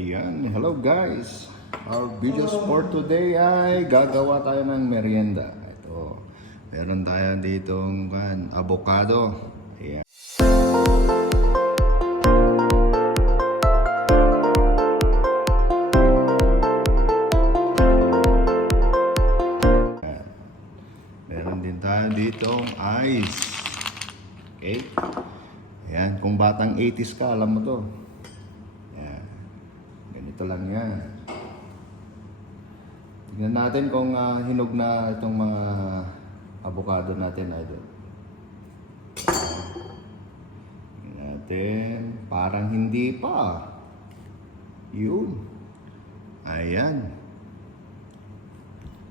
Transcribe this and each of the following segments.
Ayan, hello guys. Our videos for today ay gagawa tayo ng merienda. Ito, meron tayo ditong kan, avocado. Ayan. Ayan. Meron din tayo ditong ice. Okay? Ayan, kung batang 80s ka, alam mo to. Ganito lang yan. Tignan natin kung ah, hinog na itong mga avocado natin, idol. Tignan natin. Parang hindi pa. Yun. Ayan.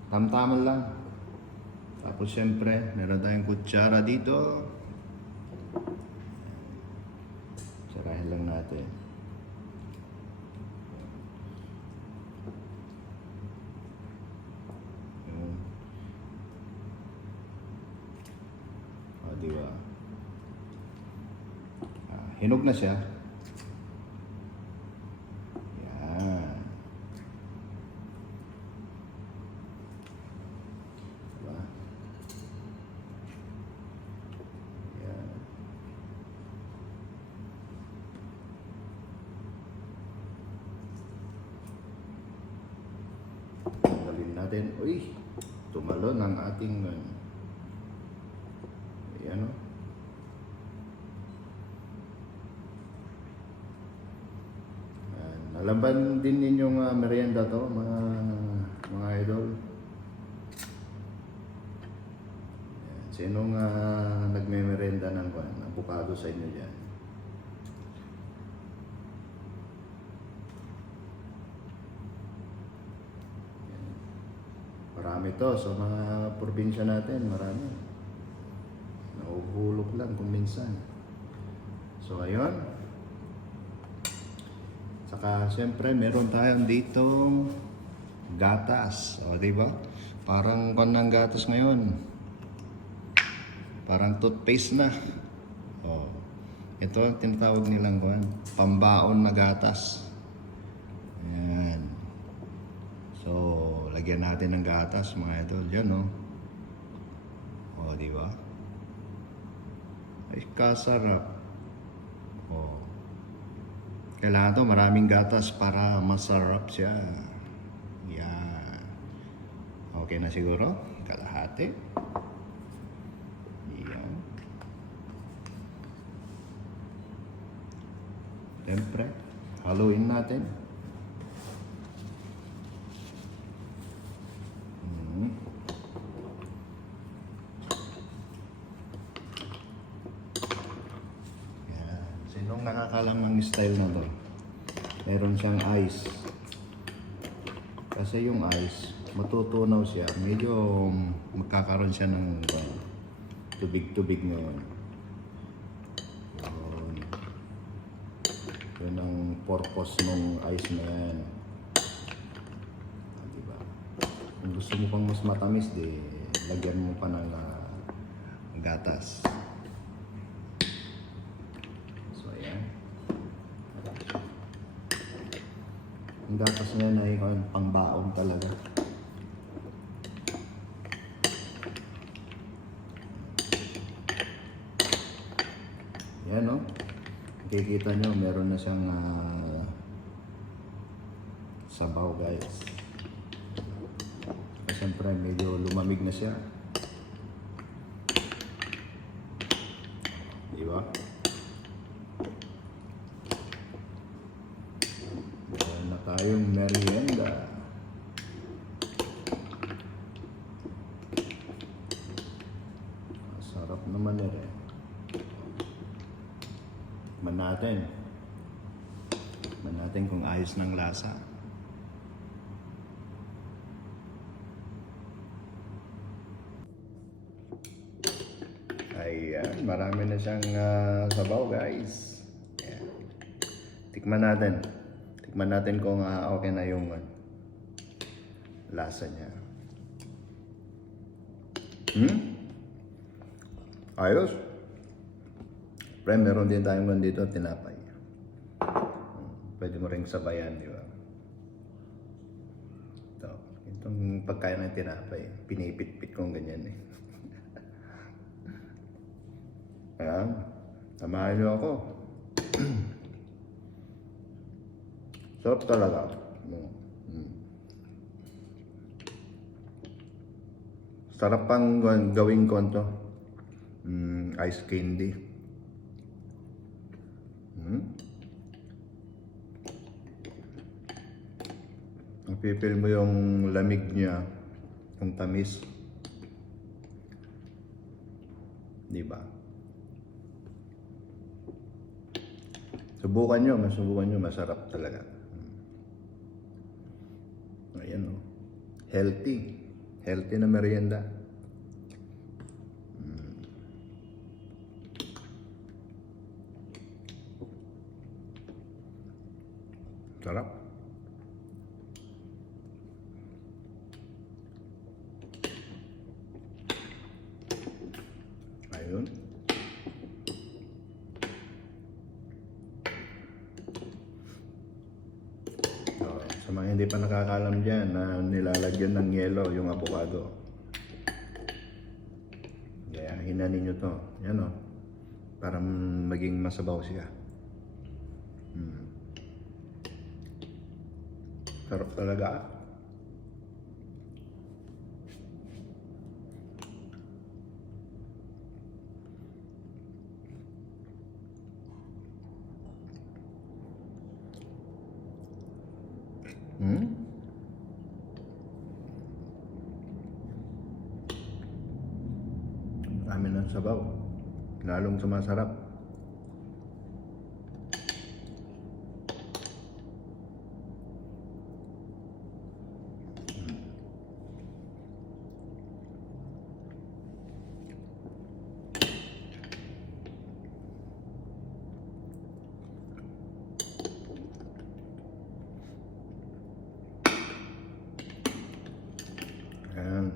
Tamtaman lang. Tapos syempre, meron tayong kutsara dito. Sarahin lang natin. Yun. O, di ba? Ah, hinog na siya. Yan. Diba? Yan. Tanggalin natin. Uy, tumalon ang ating Ayan o. Ayan. Alam ba din ninyong uh, merienda to, mga mga idol? Sinong uh, nagme-merienda ng kwan, avocado sa inyo dyan? Marami to sa mga probinsya natin, marami. Nauhulog lang kung minsan. So, ayun. Saka, siyempre, meron tayong ditong gatas. O, di ba? Parang kon ng gatas ngayon. Parang toothpaste na. O. Ito ang tinatawag nilang kuan, pambaon na gatas. Ayan. So, lagyan natin ng gatas mga idol. Yan, no? O, di ba? Ay, kasarap. Oh. Kailangan to maraming gatas para masarap siya. Yan. Okay na siguro? Kalahati. Yan. Siyempre, haluin natin. Mm. Yan. Sinong nakakalam ng style na to? Meron siyang ice. Kasi yung ice, matutunaw siya. Medyo magkakaroon siya ng uh, tubig-tubig ngayon. Yun. Yun ang purpose ng ice na yan. Diba? Kung gusto mo pang mas matamis, di lagyan mo pa ng ah, gatas. So, ayan. Ang gatas na yan ay uh, talaga. Yan, no? Kikita nyo, meron na siyang ah, sabaw, guys. Kasi siyempre, medyo lumamig na siya. Di ba? Meron na tayong merienda. Sarap naman eh. Tikman natin. Tikman natin kung ayos ng lasa. Ayan, marami na siyang ah, sabaw guys. Ayan. Tikman natin. Tikman natin kung ah, okay na yung ah, lasa niya. Hmm? Ayos. Pre, meron din tayong dito, tinapay. Pwede mo ring sabayan, di ba? Ito. Itong pagkain ng tinapay, pinipit-pit kong ganyan eh. Ayan. Samahan niyo ako. Sarap talaga. Mm. Sarap pang gaw- gawin ko to. Mm, ice candy. Mm. Napipil mo yung lamig niya, yung tamis. Di ba? Subukan nyo, masubukan nyo, masarap talaga. Ayan o. Healthy. Healthy na merienda. Mm. Sarap. Ayun. Oh, sa mga hindi pa nakakalam dyan na nilalagyan ng yelo yung avocado. Kaya hinanin nyo to. Yan o. Para maging masabaw siya. Hmm. Sarap talaga. Hmm? Marami ng sabaw. Lalong sumasarap. Ayan.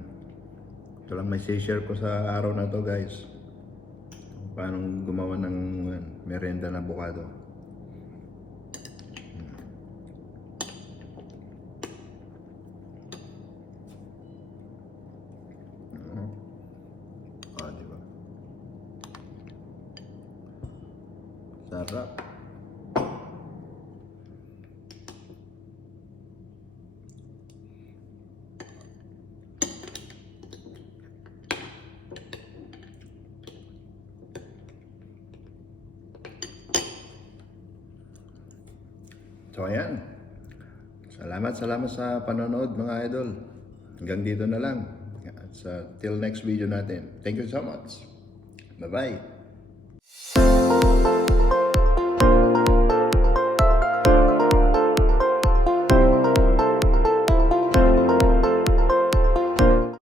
Ito lang may share ko sa araw na to guys. Paano gumawa ng uh, merenda na avocado. Hmm. Ah, di ba? Sarap. So ayan. Salamat, salamat sa panonood mga idol. Hanggang dito na lang. At sa till next video natin. Thank you so much. Bye-bye.